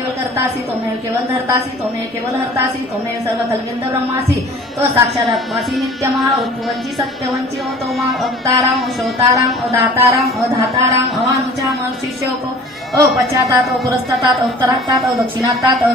केवल कर्तासि तोमेव केवल धरतासी तोमेव केवल हरतासी तोमेव सर्व कल्विंद ब्रह्मासी तो साक्षादात्मासि नित्यमः उत्वंची सत्यवंची होतो मा अवताराम शोताराम अदाताराम अधाताराम अवानुजाम शिष्योको ओ पश्चातात ओ पुरस्तातात उत्तरातात ओ दक्षिणातात ओ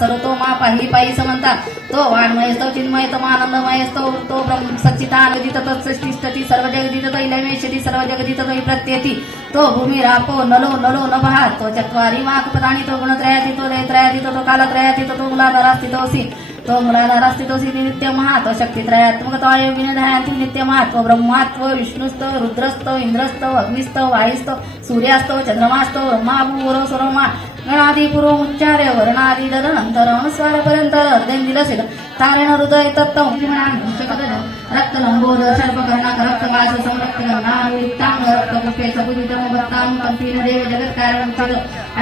सर्वतो मा पाहिली पायी समंता तो वाणमयस्तो तो चिन्मय तो आनंदमय तो तो ब्रह्म सच्चिदानंदित तत्सष्टिष्ठती सर्व जगदित तैलमेशती सर्व जगदित तै प्रत्येती तो भूमी रापो नलो नलो नभः तो चत्वारी वाक्पदानी तो गुणत्रयाती तो त्रयाती तो कालत्रयाती तो मूलाधारास्थितोऽसि तो मूलाधारास्थितोऽसि नित्य महात्व शक्तित्रयात्मक तो योगिनधयान्ति नित्य महात्व ब्रह्मात्व विष्णुस्त रुद्रस्त इंद्रस्त अग्निस्त वायुस्त सूर्यास्त चंद्रमास्त ब्रह्मा भूवरो स्वरमा गणादी पूर्व उच्चार्य वर्णादी तदनंतर अनुस्वारपर्यंत अर्धेन दिलसेल तारेण हृदय तत्त्व रक्त लंबोद सर्पकर्णक रक्त गाज संरक्त गंगायुक्तांग रक्त कुपे सपुजितम भक्तां कंपीन देव जगत कारण चिर।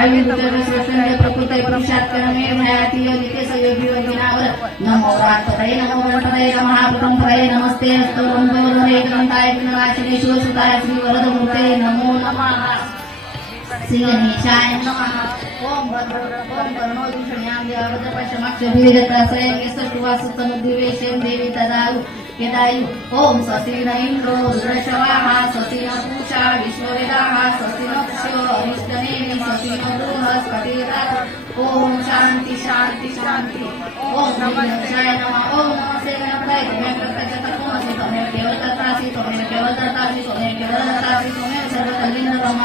आयुर्वेद श्रेष्ठ प्रकृत पुरुषात्करमे भयाती नित्य संयोगी योगिनावर। नमो वात्पतये नमो गणपतये नमः प्रथमपतये नमस्ते अस्तु लंबोदरे गणताय विनाशिने शिवसुताय श्री वरदमूर्ते नमो नमः। श्री नमः। ओम भद्र ओम कर्णो दूषण्यां देवद्रपशमक्षभिरत्राश्रयं यस्तुवासुतनुद्दिवेशं देवी तदारु ओम स्वस्ति न इन्द्रो रुद्रशवाः स्वस्ति न पूषा विश्ववेदाः स्वस्ति न पुष्यो अरिष्टनेमि स्वस्ति न बृहस्पतिर्दत् ओम शांति शांति शांति ओम नमः। गणेशाय नमः ओम नमस्ते गणपतये त्वमेव प्रत्यक्ष तत्त्वमसि त्वमेव केवल कर्तासि त्वमेव केवल दत्तासि त्वमेव केवल दत्तासि त्वमेव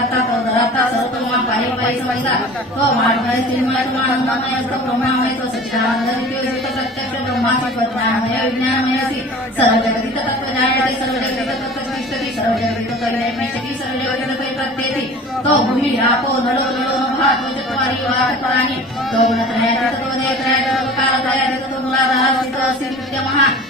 उत्तरातात दक्षिणातात उदरातात उदरातात सर्वतोमा पायी पायी समजा तो मार्गय चिन्मय तो आनंदमय असतो ब्रह्मामय तो सच्चिदानंद नित्य युक्त प्रत्यक्ष ब्रह्मासी प्रज्ञामय विज्ञानमयसी सर्व जगदित तत्व जायते सर्व जगदित तत्व तिष्ठति सर्व जगदित तैलयमेशति सर्व जगदित तै प्रत्येति तो भूमि आपो नलो नलो नभा तो चत्वारी वाक्पराणि तो गुणत्रयातीत तो देवत्रयातीत तत्व कालत्रयातीत तो मूलाधारास्थित अस्ति नित्यमः शक्तित्रयात्मकता योगिन्यान्ति महा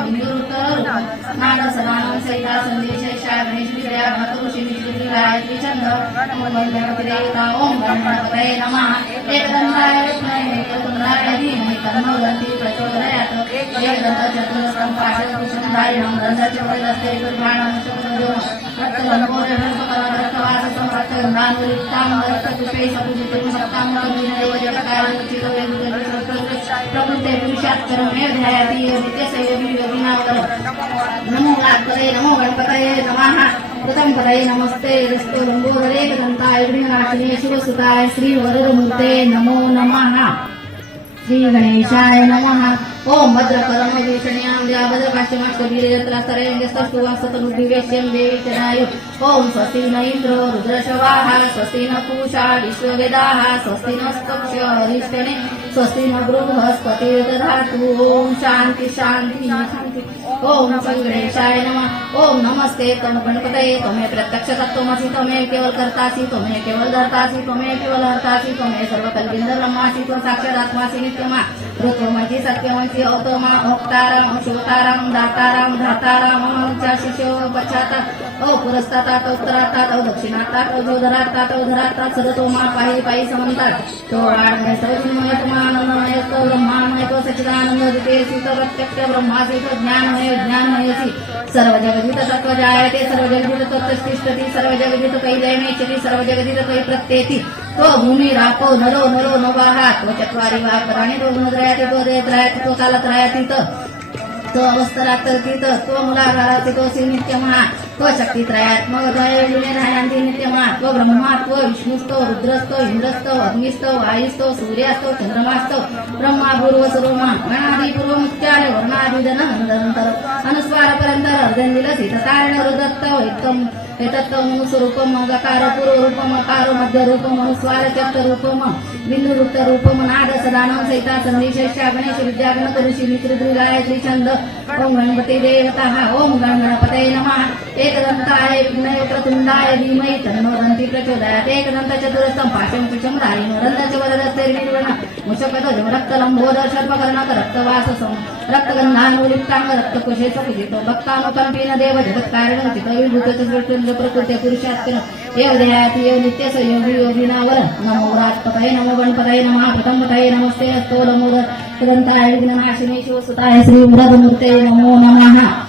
अमृत स्नान सदानम सहिता संदेश गणेश विद्या भतो श्री विष्णु राज चंद्र मंगल कपिदेवता ओम गणपतये नमः एकदंताय विष्णवे एकदंताय धीमहि तन्नो गति प्रचोदयात् एकदंत चतुरस्रं पाशकुशन्धारिणं गन्धचपदस्ते दुर्भाणं चतुर्भ्योम रक्तवर्णोरक्तवाससं रक्तगन्धानुरिक्तां रक्तपुष्पैः सपुजितं सप्तां रक्तविनयो जगकारणं चिरवेदुर्गं जटकारं प्रकृते पुरुषात्करमे ध्यायाति नित्यसैवि योगिनावर नमो गणपतये नमो गणपतये नमः। प्रथम पदये नमस्ते। रस्तो लंबोदरे दंताय गृहनाशिने शिवसुताय श्री वरदमूर्ते नमो नमः। श्री गणेशाय नमः। ओम भद्रकरम भूषण्यां द्याभद्रकाश्यमाक्षवीरयत्रास्तरयङ्गस्तुवासतनुद्दिवेश्यं देवी चनायु ओम स्वस्ति न इन्द्रो रुद्रशवाः स्वस्ति न पूषा विश्ववेदाः स्वस्ति नस्तक्ष हरिष्टने स्वस्ति न बृहस्पतिर्दधातु ओम शांति शांति शांति ओम गणेशाय नमः। ओम नमस्ते तम गणपतये त्वमेव प्रत्यक्ष तत्त्वमसि त्वमेव केवल कर्तासि त्वमेव केवल धर्तासि त्वमेव केवल हर्तासि त्वमेव सर्वकल्पिन्द ब्रह्मासि त्वं साक्षादात्मासि नित्यमा। ऋत्वमसि सत्यमसि औतमा भोक्ताराम शिवताराम दाताराम धाताराम अहंच्या शिशो पश्चातात ओ पुरस्तातात उत्तरातात ओ दक्षिणातात ओ जोधरातात ओ धरातात मा पायी पायी समंतात तो वाणमय सर्वचिन्मय तुम्हा तो ब्रह्मामय तो सचिदानंद द्वितीय तो प्रत्यक्ष ब्रह्मासी तो ज्ञानमय ज्ञानमयसी। सर्व जगदित तत्व जायते सर्व जगदित तत्तिष्ठति सर्व जगदित कैलयमेचति सर्व जगदित कै प्रत्येति। तो भूमी रापो नरो नरो नवाहा तो चत्वारि वा कराणि तो गुणत्रयाति तो देयत्रयाति तो कालत्रयाति तो तो अवस्तरातर्कित तो मुलाधाराति तो नित्यमः तो शक्ती त्रयात्मक त्रयविलेनायांती नित्यमा त्व ब्रह्मा त्व विष्णुस्तो रुद्रस्तो इंद्रस्तो अग्निस्तो वायुस्तो सूर्यास्तो चंद्रमास्तो ब्रह्मा पूर्व सर्वमा गणादी पूर्व मुख्यालय वर्णादिदन नंतर अनुस्वार पर्यंत अर्धंदिल सीतकारण रुदत्त एकदम एतत्तम स्वरूपम गकार पूर्व रूपम कार मध्य रूपम अनुस्वार चक्त रूपम बिंदु वृत्त रूपम नाद सदानम सहिता संदेशा गणेश विद्या गण ऋषी मित्र गायत्री छंद ओम गणपती देवता ओम गणपतये नमः। एकदंताय विघ्नय प्रतुंडाय धीमहि तन्नो दंती प्रचोदयात्। एकदंत चतुरस्थं पाशं कुशं धारिणो रन्दच वरदस्ते निर्वण मुषकध्वज रक्तवाससं रक्तगन्धानुलिप्तांग रक्तकुशे सकुजितो देव जगत्कारणं चितविभूतच सृष्टुंज प्रकृते एव देहाति एव नित्यस योगी योगिनावर नमो राजपतये नमो गणपतये नमः प्रथमपतये नमस्ते अस्तो नमो दंताय विघ्ननाशिने शिवसुताय श्री नमो नमः